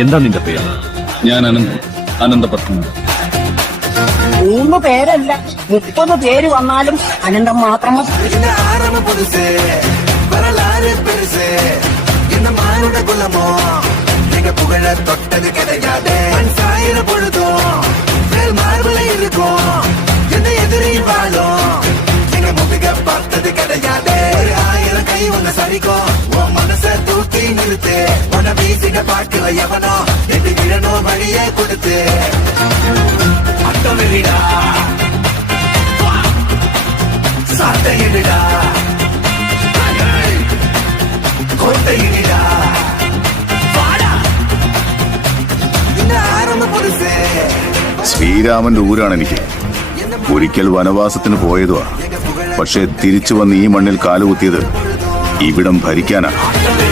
എന്താ നിന്റെ പേര് ഞാൻ അനന്ത് അനന്തപത്മ മൂന്ന് പേരല്ല മുപ്പത് പേര് വന്നാലും അനന്തം മാത്രം മതി. இந்த ஆரம்ப புதுசு வரலாறு பெருசு இந்த மானுட குலமோ நீங்க புகழ தொட்டது கிடையாது மண் சாயிர பொழுதும் மேல் மார்புல இருக்கும் எந்த எதிரியும் வாழும் நீங்க முதுக பார்த்தது கிடையாது ஒரு ஆயிரம் கை உங்க சரிக்கும் உன் மனச தூக்கி நிறுத்து உன வீசிட பார்க்கல எவனோ எது விழணும் வழியே கொடுத்து அட்டம் வெளிடா சாட்டையிடா கோட்டையிடா வாடா இந்த ஆரம்ப புதுசு ശ്രീരാമന്റെ ഊരാണ് എനിക്ക് ഒരിക്കൽ വനവാസത്തിന് പോയതുവാ പക്ഷെ തിരിച്ചു വന്ന് ഈ മണ്ണിൽ കാലുകുത്തിയത് ഇവിടം ഭരിക്കാനാ ஆட்டமே